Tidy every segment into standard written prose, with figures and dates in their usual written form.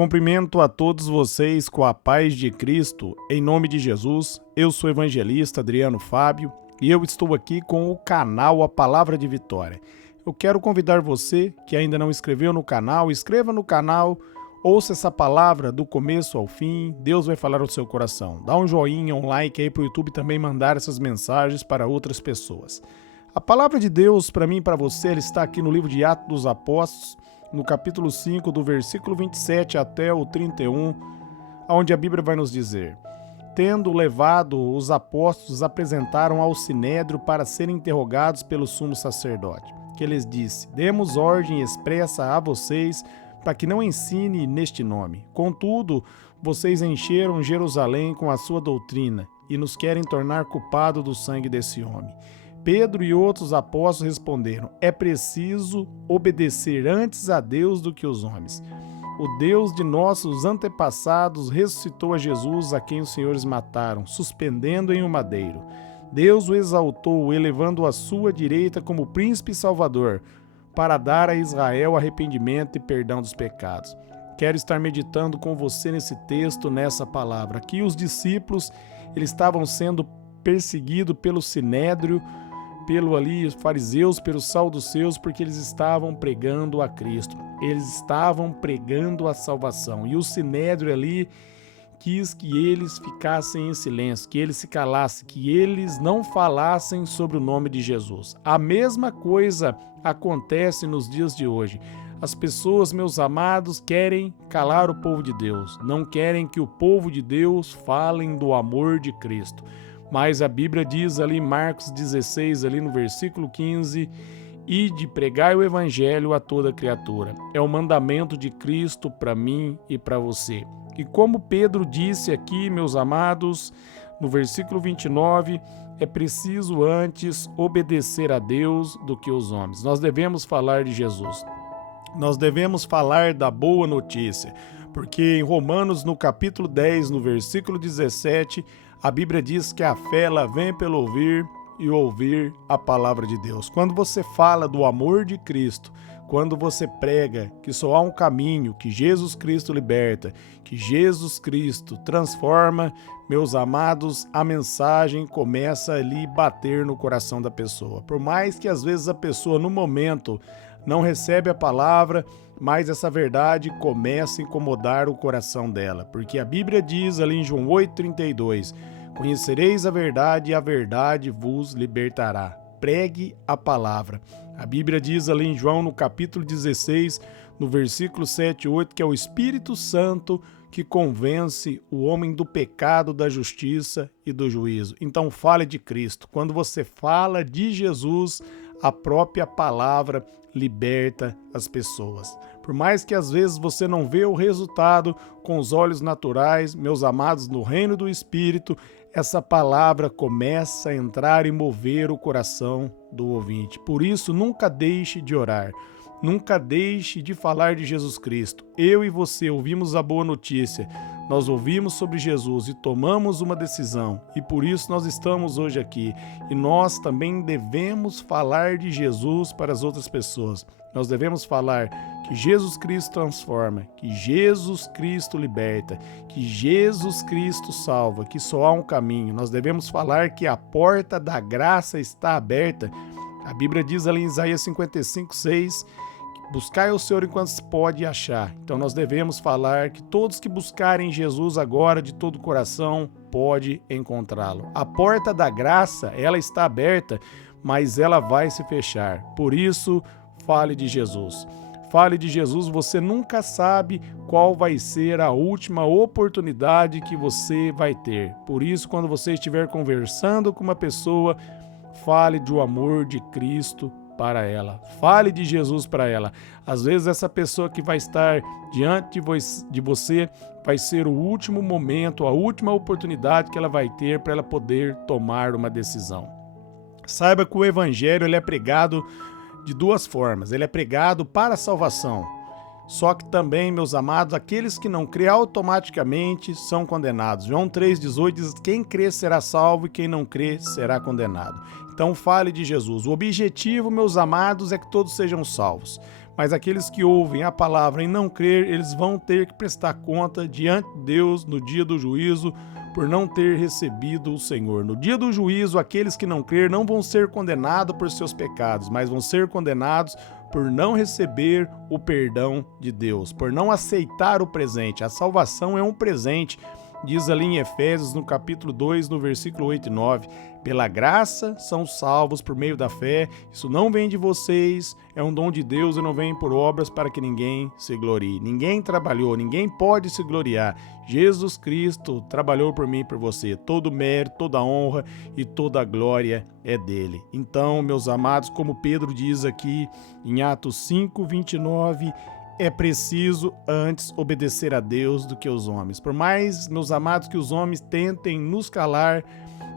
Cumprimento a todos vocês com a paz de Cristo, em nome de Jesus. Eu sou o evangelista Adriano Fábio e eu estou aqui com o canal A Palavra de Vitória. Eu quero convidar você que ainda não inscreveu no canal, inscreva no canal, ouça essa palavra do começo ao fim, Deus vai falar ao seu coração. Dá um joinha, um like aí para o YouTube também mandar essas mensagens para outras pessoas. A palavra de Deus para mim e para você, ela está aqui no livro de Atos dos Apóstolos, no capítulo 5, do versículo 27 até o 31, onde a Bíblia vai nos dizer: tendo levado, os apóstolos apresentaram ao sinédrio para serem interrogados pelo sumo sacerdote, que lhes disse: demos ordem expressa a vocês para que não ensine neste nome. Contudo, vocês encheram Jerusalém com a sua doutrina e nos querem tornar culpado do sangue desse homem. Pedro e outros apóstolos responderam: é preciso obedecer antes a Deus do que os homens. O Deus de nossos antepassados ressuscitou a Jesus, a quem os senhores mataram, suspendendo em um madeiro. Deus o exaltou, elevando-o à sua direita como príncipe e salvador, para dar a Israel arrependimento e perdão dos pecados. Quero estar meditando com você nesse texto, nessa palavra. Aqui os discípulos, eles estavam sendo perseguidos pelo sinédrio, os fariseus, pelos saduceus, porque eles estavam pregando a Cristo. Eles estavam pregando a salvação. E o sinédrio ali quis que eles ficassem em silêncio, que eles se calassem, que eles não falassem sobre o nome de Jesus. A mesma coisa acontece nos dias de hoje. As pessoas, meus amados, querem calar o povo de Deus. Não querem que o povo de Deus falem do amor de Cristo. Mas a Bíblia diz ali em Marcos 16, ali no versículo 15, e de pregar o evangelho a toda criatura. É o mandamento de Cristo para mim e para você. E como Pedro disse aqui, meus amados, no versículo 29, é preciso antes obedecer a Deus do que os homens. Nós devemos falar de Jesus. Nós devemos falar da boa notícia, porque em Romanos, no capítulo 10, no versículo 17, a Bíblia diz que a fé ela vem pelo ouvir e ouvir a palavra de Deus. Quando você fala do amor de Cristo, quando você prega que só há um caminho, que Jesus Cristo liberta, que Jesus Cristo transforma, meus amados, a mensagem começa ali a bater no coração da pessoa. Por mais que às vezes a pessoa no momento não recebe a palavra, mas essa verdade começa a incomodar o coração dela. Porque a Bíblia diz ali em João 8,32, conhecereis a verdade e a verdade vos libertará. Pregue a palavra. A Bíblia diz ali em João, no capítulo 16, no versículo 7 e 8, que é o Espírito Santo que convence o homem do pecado, da justiça e do juízo. Então fale de Cristo. Quando você fala de Jesus, a própria palavra liberta as pessoas. Por mais que às vezes você não vê o resultado com os olhos naturais, meus amados, no reino do Espírito, essa palavra começa a entrar e mover o coração do ouvinte. Por isso, nunca deixe de orar. Nunca deixe de falar de Jesus Cristo. Eu e você ouvimos a boa notícia. Nós ouvimos sobre Jesus e tomamos uma decisão. E por isso nós estamos hoje aqui. E nós também devemos falar de Jesus para as outras pessoas. Nós devemos falar que Jesus Cristo transforma, que Jesus Cristo liberta, que Jesus Cristo salva, que só há um caminho. Nós devemos falar que a porta da graça está aberta. A Bíblia diz ali em Isaías 55:6, buscai o Senhor enquanto se pode achar. Então nós devemos falar que todos que buscarem Jesus agora de todo o coração pode encontrá-lo. A porta da graça, ela está aberta, mas ela vai se fechar. Por isso, fale de Jesus. Fale de Jesus, você nunca sabe qual vai ser a última oportunidade que você vai ter. Por isso, quando você estiver conversando com uma pessoa, fale do amor de Cristo para ela. Fale de Jesus para ela. Às vezes essa pessoa que vai estar diante de você vai ser o último momento, a última oportunidade que ela vai ter para ela poder tomar uma decisão. Saiba que o evangelho ele é pregado de duas formas. Ele é pregado para a salvação. Só que também, meus amados, aqueles que não crê automaticamente são condenados. João 3,18 diz: quem crê será salvo e quem não crê será condenado. Então fale de Jesus. O objetivo, meus amados, é que todos sejam salvos. Mas aqueles que ouvem a palavra e não crer, eles vão ter que prestar conta diante de Deus no dia do juízo, por não ter recebido o Senhor. No dia do juízo, aqueles que não crer não vão ser condenados por seus pecados, mas vão ser condenados por não receber o perdão de Deus, por não aceitar o presente. A salvação é um presente. Diz ali em Efésios, no capítulo 2, no versículo 8 e 9, pela graça são salvos por meio da fé, isso não vem de vocês, é um dom de Deus e não vem por obras para que ninguém se glorie. Ninguém trabalhou, ninguém pode se gloriar. Jesus Cristo trabalhou por mim e por você. Todo mérito, toda honra e toda glória é dele. Então, meus amados, como Pedro diz aqui em Atos 5, 29, é preciso antes obedecer a Deus do que os homens. Por mais, meus amados, que os homens tentem nos calar,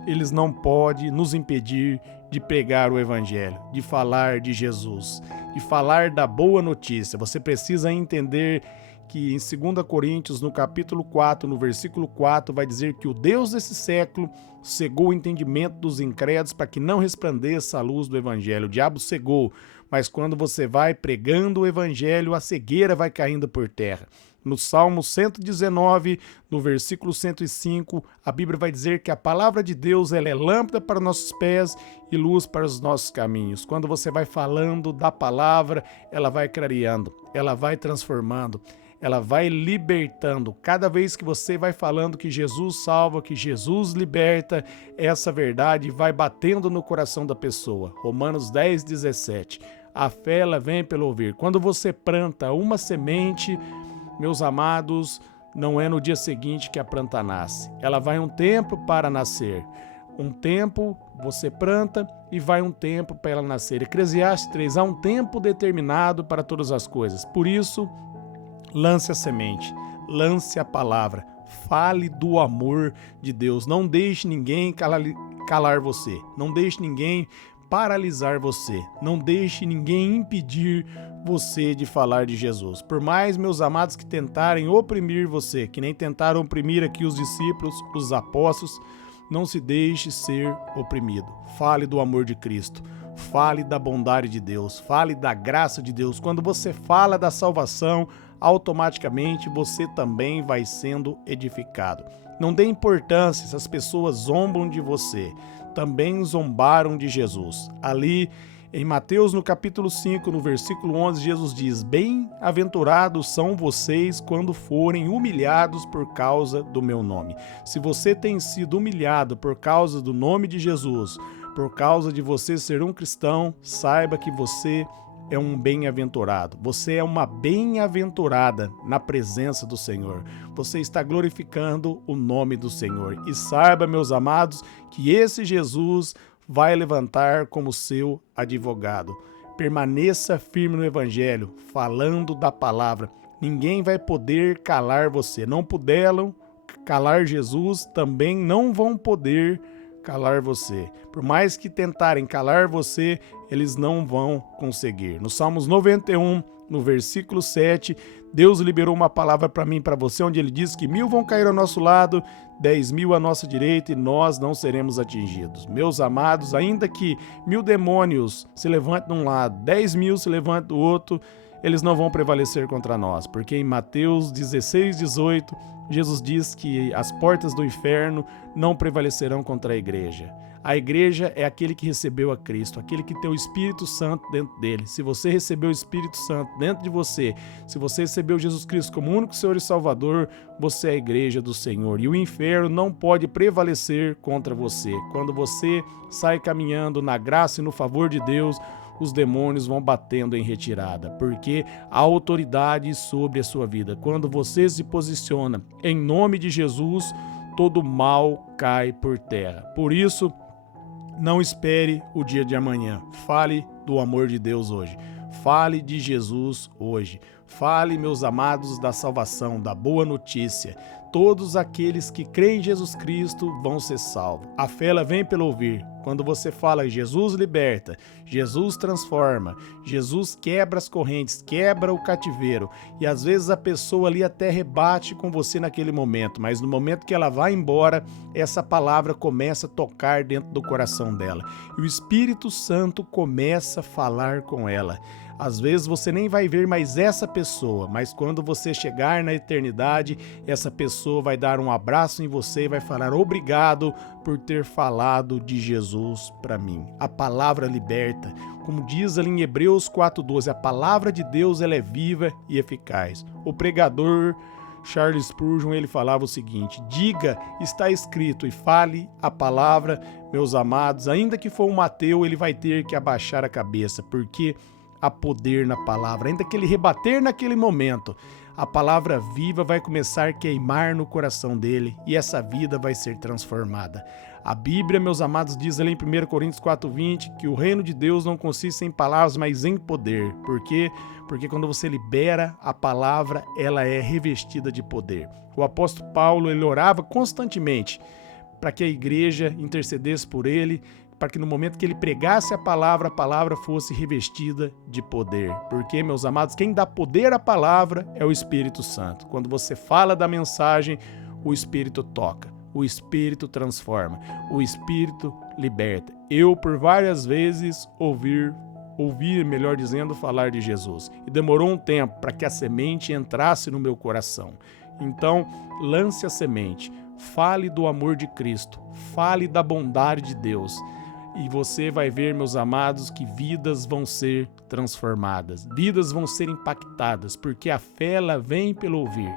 eles não podem nos impedir de pregar o Evangelho, de falar de Jesus, de falar da boa notícia. Você precisa entender que em 2 Coríntios, no capítulo 4, no versículo 4, vai dizer que o Deus desse século cegou o entendimento dos incrédulos para que não resplandeça a luz do Evangelho. O diabo cegou, mas quando você vai pregando o Evangelho, a cegueira vai caindo por terra. No Salmo 119, no versículo 105, a Bíblia vai dizer que a palavra de Deus ela é lâmpada para nossos pés e luz para os nossos caminhos. Quando você vai falando da palavra, ela vai clareando, ela vai transformando, ela vai libertando. Cada vez que você vai falando que Jesus salva, que Jesus liberta, essa verdade vai batendo no coração da pessoa. Romanos 10, 17. A fé ela vem pelo ouvir. Quando você planta uma semente, meus amados, não é no dia seguinte que a planta nasce. Ela vai um tempo para nascer. Um tempo você planta e vai um tempo para ela nascer. Eclesiastes 3, há um tempo determinado para todas as coisas. Por isso, lance a semente, lance a palavra, fale do amor de Deus. Não deixe ninguém calar você, não deixe ninguém paralisar você, não deixe ninguém impedir você de falar de Jesus. Por mais, meus amados, que tentarem oprimir você, que nem tentaram oprimir aqui os discípulos, os apóstolos, não se deixe ser oprimido. Fale do amor de Cristo. Fale da bondade de Deus, fale da graça de Deus. Quando você fala da salvação, automaticamente você também vai sendo edificado. Não dê importância se as pessoas zombam de você. Também zombaram de Jesus. Ali em Mateus, no capítulo 5, no versículo 11, Jesus diz: bem-aventurados são vocês quando forem humilhados por causa do meu nome. Se você tem sido humilhado por causa do nome de Jesus, por causa de você ser um cristão, saiba que você é um bem-aventurado. Você é uma bem-aventurada na presença do Senhor. Você está glorificando o nome do Senhor. E saiba, meus amados, que esse Jesus vai levantar como seu advogado. Permaneça firme no Evangelho, falando da palavra. Ninguém vai poder calar você. Não puderam calar Jesus, também não vão poder calar você. Por mais que tentarem calar você, eles não vão conseguir. No Salmos 91, no versículo 7, Deus liberou uma palavra para mim e para você, onde ele diz que 1000 vão cair ao nosso lado, 10.000 à nossa direita e nós não seremos atingidos. Meus amados, ainda que 1000 demônios se levantem de um lado, 10.000 se levantem do outro, eles não vão prevalecer contra nós, porque em Mateus 16, 18, Jesus diz que as portas do inferno não prevalecerão contra a igreja. A igreja é aquele que recebeu a Cristo, aquele que tem o Espírito Santo dentro dele. Se você recebeu o Espírito Santo dentro de você, se você recebeu Jesus Cristo como único Senhor e Salvador, você é a igreja do Senhor. E o inferno não pode prevalecer contra você. Quando você sai caminhando na graça e no favor de Deus, os demônios vão batendo em retirada, porque há autoridade sobre a sua vida. Quando você se posiciona em nome de Jesus, todo mal cai por terra. Por isso, não espere o dia de amanhã. Fale do amor de Deus hoje. Fale de Jesus hoje. Fale, meus amados, da salvação, da boa notícia. Todos aqueles que creem em Jesus Cristo vão ser salvos. A fé ela vem pelo ouvir. Quando você fala Jesus liberta, Jesus transforma, Jesus quebra as correntes, quebra o cativeiro. E às vezes a pessoa ali até rebate com você naquele momento, mas no momento que ela vai embora, essa palavra começa a tocar dentro do coração dela. E o Espírito Santo começa a falar com ela. Às vezes você nem vai ver mais essa pessoa, mas quando você chegar na eternidade, essa pessoa vai dar um abraço em você e vai falar obrigado por ter falado de Jesus para mim. A palavra liberta. Como diz ali em Hebreus 4:12, a palavra de Deus ela é viva e eficaz. O pregador Charles Spurgeon, ele falava o seguinte: diga, está escrito, e fale a palavra, meus amados. Ainda que for um ateu, ele vai ter que abaixar a cabeça, porque há poder na palavra. Ainda que ele rebater naquele momento, a palavra viva vai começar a queimar no coração dele e essa vida vai ser transformada. A Bíblia, meus amados, diz ali em 1 Coríntios 4:20 que o reino de Deus não consiste em palavras, mas em poder. Por quê? Porque quando você libera a palavra, ela é revestida de poder. O apóstolo Paulo, ele orava constantemente para que a igreja intercedesse por ele, para que no momento que ele pregasse a palavra fosse revestida de poder. Porque, meus amados, quem dá poder à palavra é o Espírito Santo. Quando você fala da mensagem, o Espírito toca, o Espírito transforma, o Espírito liberta. Eu, por várias vezes, ouvi, melhor dizendo, falar de Jesus. E demorou um tempo para que a semente entrasse no meu coração. Então, lance a semente, fale do amor de Cristo, fale da bondade de Deus. E você vai ver, meus amados, que vidas vão ser transformadas, vidas vão ser impactadas, porque a fé ela vem pelo ouvir.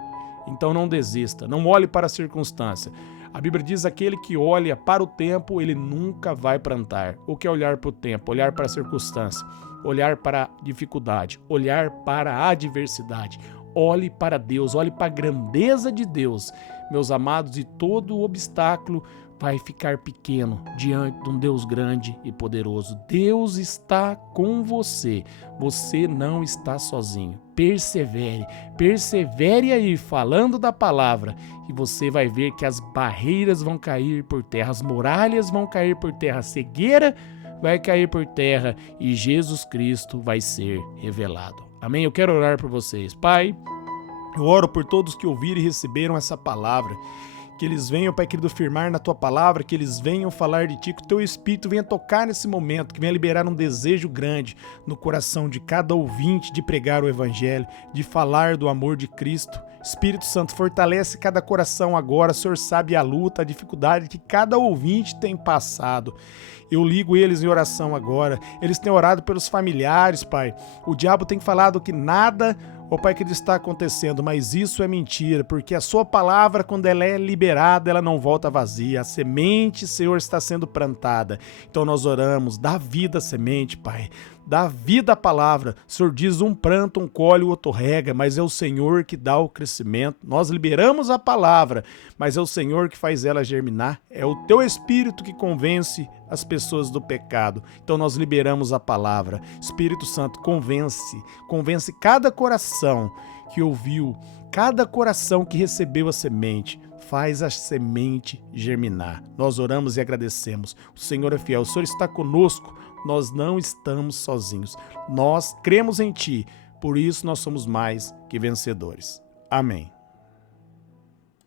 Então não desista, não olhe para a circunstância. A Bíblia diz: aquele que olha para o tempo, ele nunca vai plantar. O que é olhar para o tempo? Olhar para a circunstância, olhar para a dificuldade, olhar para a adversidade. Olhe para Deus, olhe para a grandeza de Deus, meus amados, e todo obstáculo vai ficar pequeno diante de um Deus grande e poderoso. Deus está com você, você não está sozinho. Persevere aí falando da palavra e você vai ver que as barreiras vão cair por terra, as muralhas vão cair por terra, a cegueira vai cair por terra e Jesus Cristo vai ser revelado. Amém? Eu quero orar por vocês. Pai, eu oro por todos que ouviram e receberam essa palavra. Que eles venham, Pai querido, firmar na Tua palavra, que eles venham falar de Ti, que o Teu Espírito venha tocar nesse momento, que venha liberar um desejo grande no coração de cada ouvinte de pregar o Evangelho, de falar do amor de Cristo. Espírito Santo, fortalece cada coração agora. O Senhor sabe a luta, a dificuldade que cada ouvinte tem passado. Eu ligo eles em oração agora. Eles têm orado pelos familiares, Pai. O diabo tem falado que nada, Pai, que está acontecendo, mas isso é mentira, porque a sua palavra, quando ela é liberada, ela não volta vazia. A semente, Senhor, está sendo plantada. Então nós oramos, dá vida à semente, Pai. Dá vida à palavra. O Senhor diz: um planta, um colhe, o outro rega, mas é o Senhor que dá o crescimento. Nós liberamos a palavra, mas é o Senhor que faz ela germinar. É o Teu Espírito que convence as pessoas do pecado. Então nós liberamos a palavra. Espírito Santo, convence cada coração que ouviu, cada coração que recebeu a semente. Faz a semente germinar. Nós oramos e agradecemos. O Senhor é fiel, o Senhor está conosco. Nós não estamos sozinhos. Nós cremos em Ti, por isso nós somos mais que vencedores. Amém.